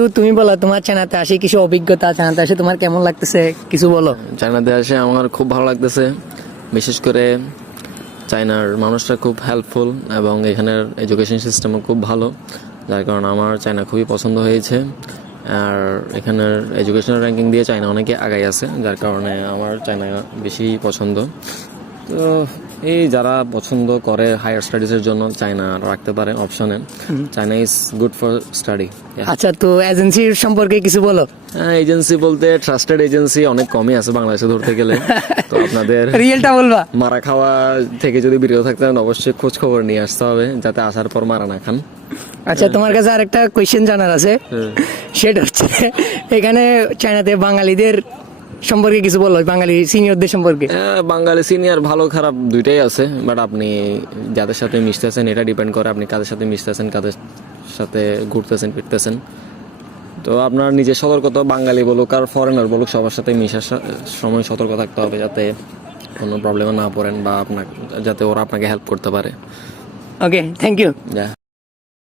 তো তুমি বলো তোমার চায়নাতে আসে কিছু অভিজ্ঞতা, চায়নাতে আসে তোমার কেমন লাগতেছে কিছু বলো। চায়নাতে এসে আমার খুব ভালো লাগতেছে, বিশেষ করে চায়নার মানুষরা খুব হেল্পফুল এবং এখানের এডুকেশন সিস্টেমও খুব ভালো, যার কারণে আমার চায়না খুবই পছন্দ হয়েছে। আর এখানের এডুকেশনাল র্যাঙ্কিং দিয়ে চায়না অনেকে আগাই আছে, যার কারণে আমার চায়না বেশি পছন্দ। তো এই যারা পছন্দ করে হায়ার স্টাডিজের জন্য চায়না রাখতে পারে অপশনে। China is good for study. আচ্ছা, তো এজেন্সির সম্পর্কে কিছু বলো। এজেন্সি বলতে ট্রাস্টেড এজেন্সি অনেক কমই আছে বাংলাদেশে ধরতে গেলে। তো আপনাদের রিয়েলটা বলবা। মারা খাওয়া থেকে যদি বিরত থাকতে চান অবশ্যই খোঁজ খবর নিয়ে আসতে হবে, যাতে আসার পর মারা না খান। আচ্ছা, তোমার কাছে আরেকটা কোয়েশ্চেন জানার আছে, সেটা হচ্ছে এখানে চায়নাতে বাঙালিদের সম্পর্কে কিছু বলো, বাঙালি সিনিয়রদের সম্পর্কে। বাঙালি সিনিয়র ভালো খারাপ দুইটাই আছে, বাট আপনি যাদের সাথে মিশতেছেন এটা ডিপেন্ড করে আপনি কাদের সাথে মিশতেছেন, কাদের সাথে ঘুরতেছেন ফিরতেছেন। তো আপনার নিজের সতর্কতা, বাঙালি বলুক আর ফরেনার বলুক, সবার সাথে মিশার সময় সতর্ক থাকতে হবে, যাতে কোনো প্রবলেমে না পড়েন বা যাতে ওরা আপনাকে হেল্প করতে পারে। ওকে, থ্যাংক ইউ।